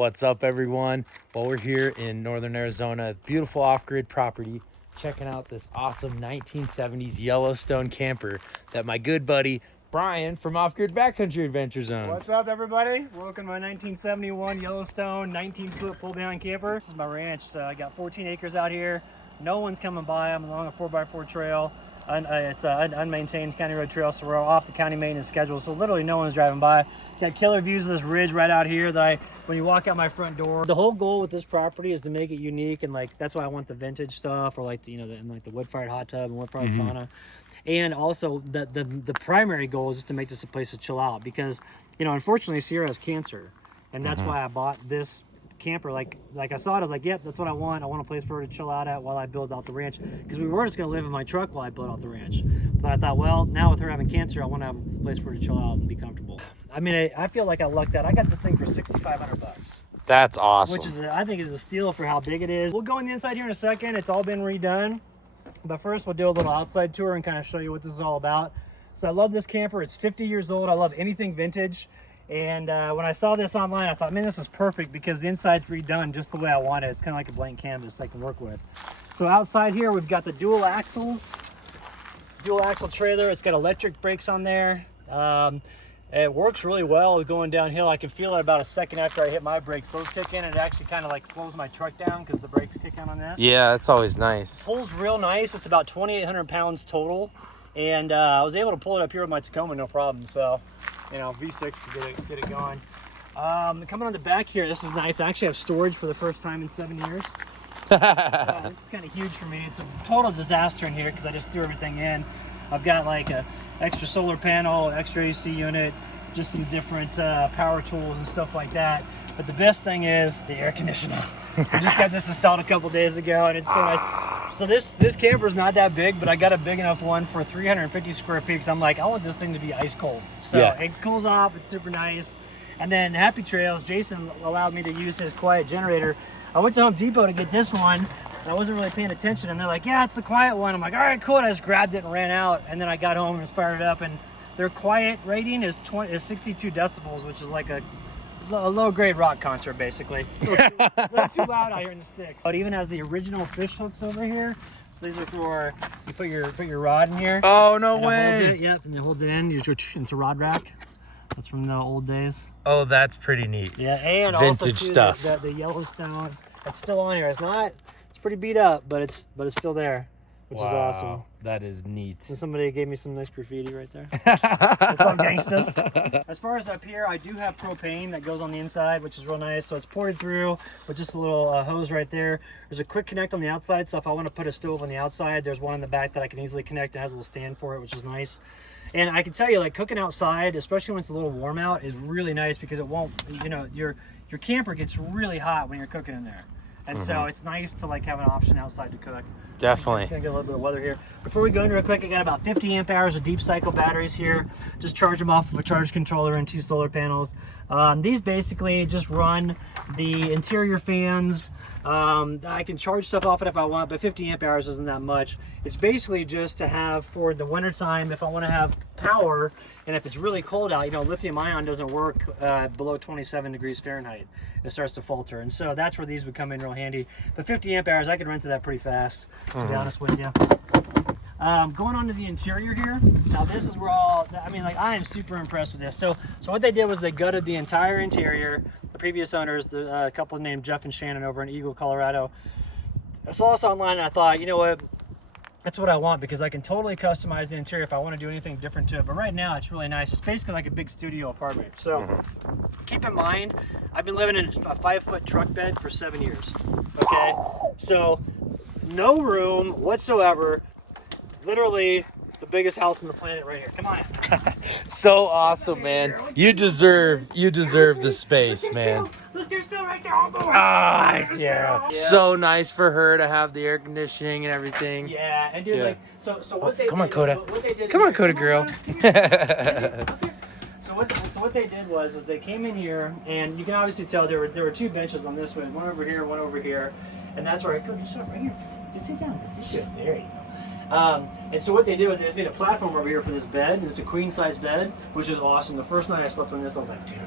What's up, everyone? Well, we're here in northern Arizona, beautiful off-grid property, checking out this awesome 1970s Yellowstone camper that my good buddy Brian from Off-Grid Backcountry Adventures owns. What's up, everybody? Welcome to my 1971 Yellowstone 19-foot pull-down camper. This is my ranch. So I got 14 acres out here. No one's coming by. I'm along a 4x4 trail. It's an unmaintained county road trail, so we're off the county maintenance schedule. So literally no one's driving by. Got killer views of this ridge right out here that when you walk out my front door. The whole goal with this property is to make it unique, and like that's why I want the vintage stuff, or like the wood-fired hot tub and wood-fired sauna. And also the primary goal is just to make this a place to chill out, because unfortunately Sierra has cancer, and that's why I bought this camper. Like I saw it, I was like, yep, that's what I want. I want a place for her to chill out at while I build out the ranch, because we were just going to live in my truck while I build out the ranch. But I thought, well, now with her having cancer, I want to have a place for her to chill out and be comfortable. I mean, I feel like I lucked out. I got this thing for $6,500. That's awesome. Which is, I think, is a steal for how big it is. We'll go on the inside here in a second. It's all been redone. But first, we'll do a little outside tour and kind of show you what this is all about. So I love this camper. It's 50 years old. I love anything vintage. And when I saw this online, I thought, man, this is perfect, because the inside's redone just the way I want it. It's kind of like a blank canvas I can work with. So outside here, we've got the dual axle trailer. It's got electric brakes on there. It works really well going downhill. I can feel it about a second after I hit my brakes. Those kick in, and it actually kind of like slows my truck down because the brakes kick in on this. Yeah, that's always nice. Pulls real nice. It's about 2,800 pounds total. And I was able to pull it up here with my Tacoma, no problem. So, V6 to get it going. Coming on the back here, this is nice. I actually have storage for the first time in 7 years. So this is kind of huge for me. It's a total disaster in here because I just threw everything in. I've got like a extra solar panel, extra AC unit, just some different power tools and stuff like that. But the best thing is the air conditioner. I just got this installed a couple days ago, and it's so nice. So this camper is not that big, but I got a big enough one for 350 square feet, because I'm like, I want this thing to be ice cold. So It cools off, it's super nice. And then Happy Trails, Jason allowed me to use his quiet generator. I went to Home Depot to get this one. I wasn't really paying attention, and they're like, yeah, it's the quiet one. I'm like, all right, cool. And I just grabbed it and ran out, and then I got home and fired it up, and their quiet rating is 62 decibels, which is like a low-grade rock concert, basically. A little too loud out here in the sticks. But it even has the original fish hooks over here. So these are for, you put your rod in here. Oh, no way. It holds it, yep, and it holds it in. It's a rod rack. That's from the old days. Oh, that's pretty neat. Yeah, and vintage also too, stuff. The Yellowstone, it's still on here. It's pretty beat up, but it's still there, which is awesome. That is neat. So somebody gave me some nice graffiti right there. It's all gangsters. As far as up here, I do have propane that goes on the inside, which is real nice. So it's poured through with just a little hose right there. There's a quick connect on the outside, so if I want to put a stove on the outside, there's one in the back that I can easily connect. It has a little stand for it, which is nice. And I can tell you, like, cooking outside, especially when it's a little warm out, is really nice, because it won't, your camper gets really hot when you're cooking in there. And so it's nice to like have an option outside to cook. Definitely. Gonna get a little bit of weather here. Before we go in real quick, I got about 50 amp hours of deep cycle batteries here. Just charge them off of a charge controller and 2 solar panels. These basically just run the interior fans. I can charge stuff off it if I want, but 50 amp hours isn't that much. It's basically just to have for the winter time if I want to have power, and if it's really cold out, lithium ion doesn't work below 27 degrees Fahrenheit. It starts to falter, and so that's where these would come in real handy. But 50 amp hours, I could run to that pretty fast, to be honest with you. Going on to the interior here. Now this is where I am super impressed with this. So what they did was they gutted the entire interior. The previous owners, a couple named Jeff and Shannon over in Eagle, Colorado. I saw this online and I thought, you know what? That's what I want, because I can totally customize the interior if I want to do anything different to it. But right now, it's really nice. It's basically like a big studio apartment. So keep in mind, I've been living in a 5-foot truck bed for 7 years. Okay? So no room whatsoever. Literally the biggest house on the planet right here. Come on. So awesome, man. You deserve the space, man. Look, there's Phil right there. Oh, yeah. So nice for her to have the air conditioning and everything. Yeah, and dude, so what they come on, did, Coda. what they did, come on, Coda girl. So what they did was they came in here, and you can obviously tell there were 2 benches on this one over here, one over here, and that's where I could just right here. Just sit down. There you go. And so what they did was they just made a platform over here for this bed, and it's a queen size bed, which is awesome. The first night I slept on this, I was like, dude,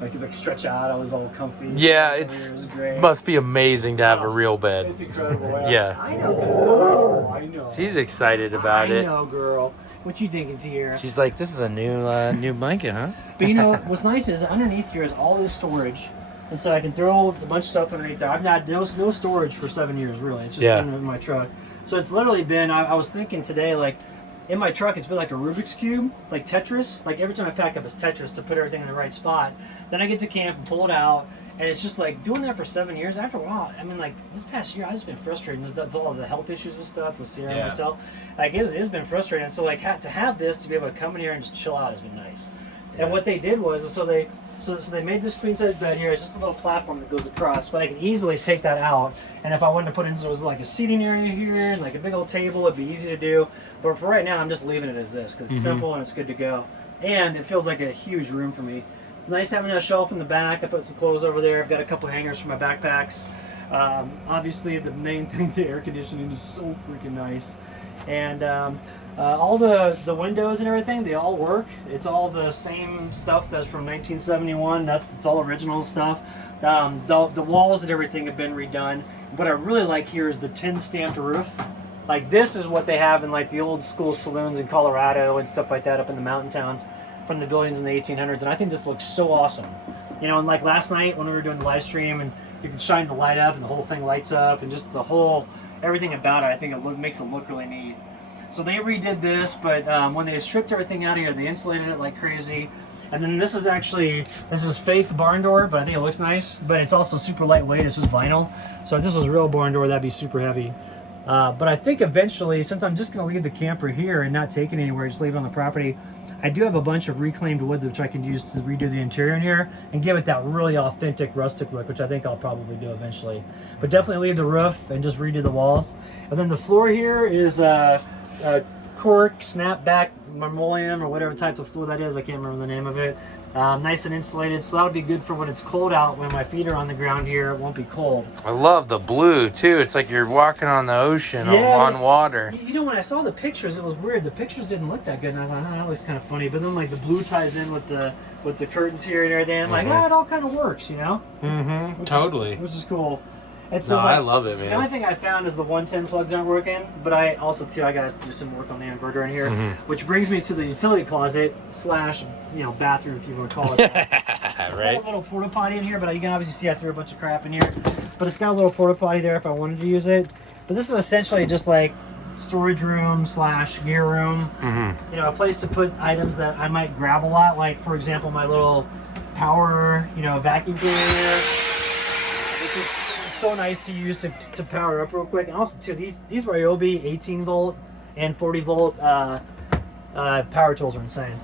Like it's like stretch out. I was all comfy. Yeah, It was great. must be amazing to have a real bed. It's incredible. Yeah. I know, girl. I know. She's excited about it. I know, girl. What you think is here? She's like, this is a new blanket, huh? But you know, what's nice is underneath here is all this storage. And so I can throw a bunch of stuff underneath there. I've had no storage for 7 years, really. It's just been in my truck. So it's literally been, I was thinking today, like, in my truck, it's been like a Rubik's Cube, like Tetris. Like, every time I pack up is Tetris to put everything in the right spot. Then I get to camp and pull it out. And it's just like doing that for 7 years. After a while, I mean, like this past year, I've just been frustrated with all the health issues with stuff with Sierra and myself. Like, it's been frustrating. So, like, to have this, to be able to come in here and just chill out has been nice. And what they did was, so they made this queen size bed here. It's just a little platform that goes across, but I can easily take that out. And if I wanted to put in, so it was like a seating area here and like a big old table, it'd be easy to do. But for right now, I'm just leaving it as this because it's simple and it's good to go. And it feels like a huge room for me. Nice having that shelf in the back. I put some clothes over there. I've got a couple hangers for my backpacks. Obviously, the main thing, the air conditioning is so freaking nice. And all the windows and everything, they all work. It's all the same stuff that's from 1971. It's all original stuff. The walls and everything have been redone. What I really like here is the tin stamped roof. Like, this is what they have in like the old school saloons in Colorado and stuff like that up in the mountain towns from the buildings in the 1800s. And I think this looks so awesome. You know, and like last night when we were doing the live stream and you can shine the light up and the whole thing lights up and just the whole, everything about it, I think it makes it look really neat. So they redid this, but when they stripped everything out of here, they insulated it like crazy. And then this is fake barn door, but I think it looks nice. But it's also super lightweight. This is vinyl. So if this was real barn door, that'd be super heavy. But I think eventually, since I'm just going to leave the camper here and not take it anywhere, just leave it on the property, I do have a bunch of reclaimed wood which I can use to redo the interior in here and give it that really authentic rustic look, which I think I'll probably do eventually. But definitely leave the roof and just redo the walls. And then the floor here is cork, snapback, marmoleum, or whatever type of floor that is. I can't remember the name of it. Nice and insulated, so that'll be good for when it's cold out. When my feet are on the ground here, it won't be cold. I love the blue too. It's like you're walking on the ocean on water. You know, when I saw the pictures, it was weird. The pictures didn't look that good, and I thought, oh, that looks kind of funny. But then, like, the blue ties in with the curtains here and everything. I'm like, oh, it all kind of works, you know? Totally. Which is cool. And so, no, like, I love it, man. The only thing I found is the 110 plugs aren't working, but I also, too, I got to do some work on the inverter in here, which brings me to the utility closet / bathroom, if you want to call it that. It's got a little porta potty in here, but you can obviously see I threw a bunch of crap in here. But it's got a little porta potty there if I wanted to use it. But this is essentially just like storage room / gear room. You know, a place to put items that I might grab a lot, like, for example, my little power, vacuum cleaner. It's just so nice to use to power up real quick. And also, too, these Ryobi 18 volt and 40 volt power tools are insane.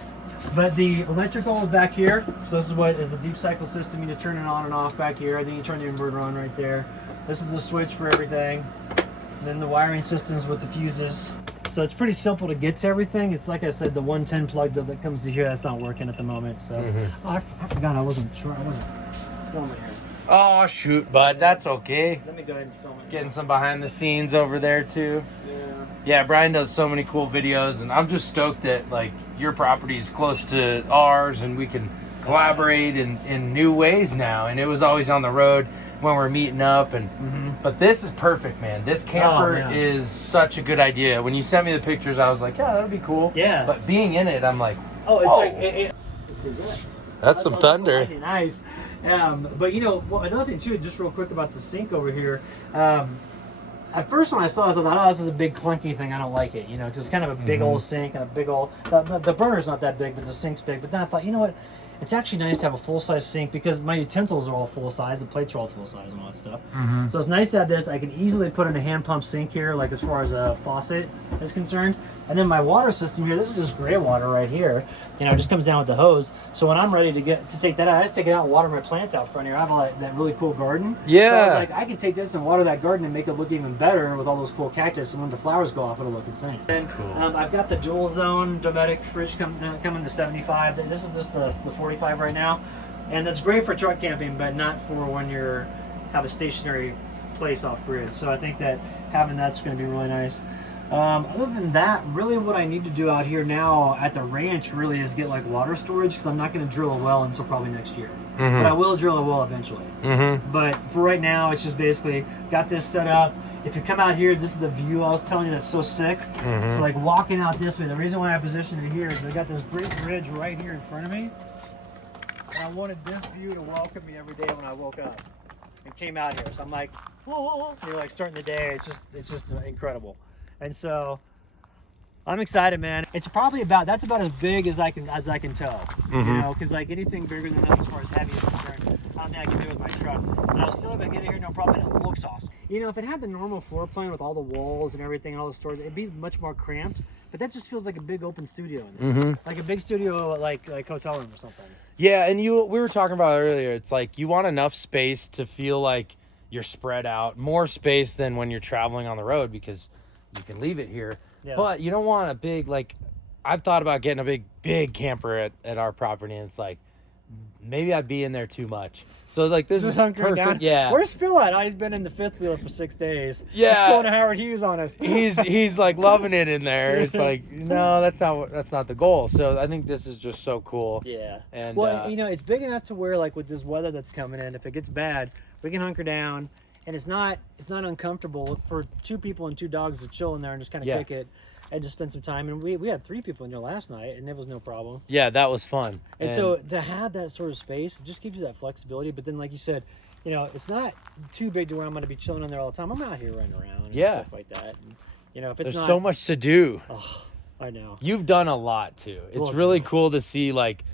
But the electrical is back here. So this is what is the deep cycle system. You just turn it on and off back here. Then you turn the inverter on right there. This is the switch for everything. And then the wiring systems with the fuses. So it's pretty simple to get to everything. It's like I said, the 110 plug that comes to here, that's not working at the moment. So I forgot I wasn't filming here. Oh, shoot, bud. That's okay. Let me go ahead and film it. Getting some behind the scenes over there, too. Yeah, Brian does so many cool videos, and I'm just stoked that, like, your property is close to ours, and we can collaborate in new ways now. And it was always on the road when we're meeting up. But this is perfect, man. This camper is such a good idea. When you sent me the pictures, I was like, yeah, that'll be cool. Yeah. But being in it, I'm like, this is it. That's some thunder. Nice. But another thing too, just real quick about the sink over here. At first when I saw this, I thought, oh, this is a big clunky thing. I don't like it. Just kind of a big old sink and a big old. The burner's not that big, but the sink's big. But then I thought, you know what? It's actually nice to have a full-size sink because my utensils are all full-size, the plates are all full-size and all that stuff. So it's nice to have this. I can easily put in a hand pump sink here, like as far as a faucet is concerned. And then my water system here, this is just gray water right here. It just comes down with the hose. So when I'm ready to take that out, I just take it out and water my plants out front here. I have that really cool garden. Yeah. So I was like, I can take this and water that garden and make it look even better with all those cool cactus. And when the flowers go off, it'll look insane. That's cool. I've got the dual zone Dometic fridge coming to 75. This is just the 45 right now. And that's great for truck camping, but not for when you have a stationary place off grid. So I think that having that's going to be really nice. Other than that, really what I need to do out here now at the ranch really is get like water storage because I'm not going to drill a well until probably next year. but I will drill a well eventually. But for right now, it's just basically got this set up. If you come out here, this is the view I was telling you that's so sick. So like walking out this way, the reason why I positioned it here is I got this great bridge right here in front of me. And I wanted this view to welcome me every day when I woke up and came out here. So I'm like, whoa, you're like starting the day. It's just incredible. And so I'm excited, man. It's probably that's about as big as I can tow. You know, because like anything bigger than this as far as heavy is concerned, I don't think I can do with my truck. And I'll still able to get it here, no problem. And it looks awesome. You know, if it had the normal floor plan with all the walls and everything and all the storage, it'd be much more cramped. But that just feels like a big open studio in there. Like a big studio, like hotel room or something. Yeah, and we were talking about earlier, it's like you want enough space to feel like you're spread out, more space than when you're traveling on the road because you can leave it here. Yeah. But you don't want a big, like, I've thought about getting a big camper at our property, and it's like, maybe I'd be in there too much. So, like, this is perfect. Down. Yeah. Where's Phil at? Oh, he's been in the fifth wheel for 6 days. Yeah. He's pulling a Howard Hughes on us. He's like loving it in there. It's like, no, that's not the goal. So I think this is just so cool. Yeah. And well, you know, it's big enough to where, like, with this weather that's coming in, if it gets bad, we can hunker down. And it's not uncomfortable for 2 people and 2 dogs to chill in there and just kind of kick it and just spend some time. And we had 3 people in here last night, and it was no problem. Yeah, that was fun. And so to have that sort of space, it just gives you that flexibility. But then, like you said, you know, it's not too big to where I'm going to be chilling in there all the time. I'm out here running around and stuff like that. And, you know, if it's There's so much to do. Oh, I know. You've done a lot too. It's really cool to see, like,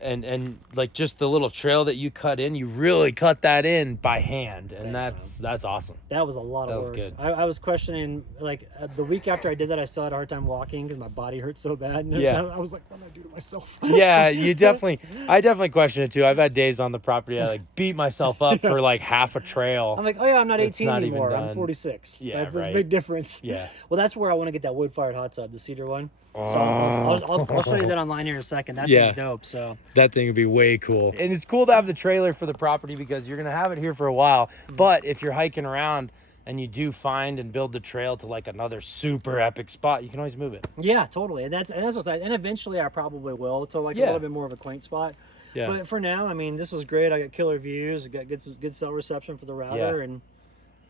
and like just the little trail that you cut in, you really cut that in by hand, and that's awesome. That was a lot of work. That was good. I was questioning, like, the week after I did that, I still had a hard time walking because my body hurt so bad. And I was like, what am I doing to myself? Yeah, I definitely question it too. I've had days on the property I like beat myself up for like half a trail. I'm like, oh yeah, I'm not 18 anymore. I'm 46. Yeah, that's a big difference. Yeah. Well, that's where I want to get that wood-fired hot tub, the cedar one. So I'll show you that online here in a second. That thing's dope. So that thing would be way cool. And it's cool to have the trailer for the property because you're gonna have it here for a while. But if you're hiking around and you do find and build the trail to like another super epic spot, you can always move it. Yeah, totally. And that's what's and eventually I probably will to like a little bit more of a quaint spot. Yeah. But for now, I mean, this is great. I got killer views. I got good cell reception for the router and.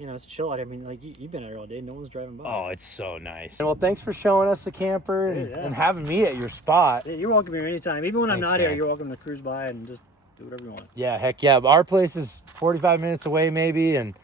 You know, it's chill out. I mean, like, you've been out here all day. No one's driving by. Oh, it's so nice. Well, thanks for showing us the camper and having me at your spot. Yeah, you're welcome here anytime. Even when I'm not here, you're welcome to cruise by and just do whatever you want. Yeah, heck yeah. Our place is 45 minutes away maybe, and,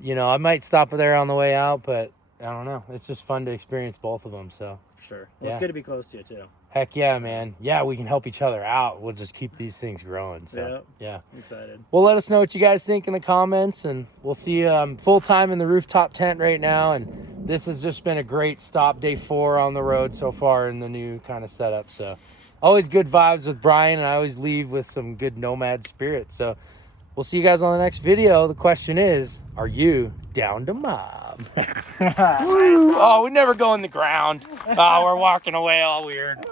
you know, I might stop there on the way out, but I don't know. It's just fun to experience both of them, so. For sure. Well, it's good to be close to you, too. Heck yeah, man. Yeah, we can help each other out. We'll just keep these things growing. So, yeah. I'm excited. Well, let us know what you guys think in the comments, and we'll see you full-time in the rooftop tent right now. And this has just been a great stop, day 4 on the road so far in the new kind of setup. So always good vibes with Brian, and I always leave with some good Nomad spirit. So we'll see you guys on the next video. The question is, are you down to mob? Oh, we never go in the ground. Oh, we're walking away all weird.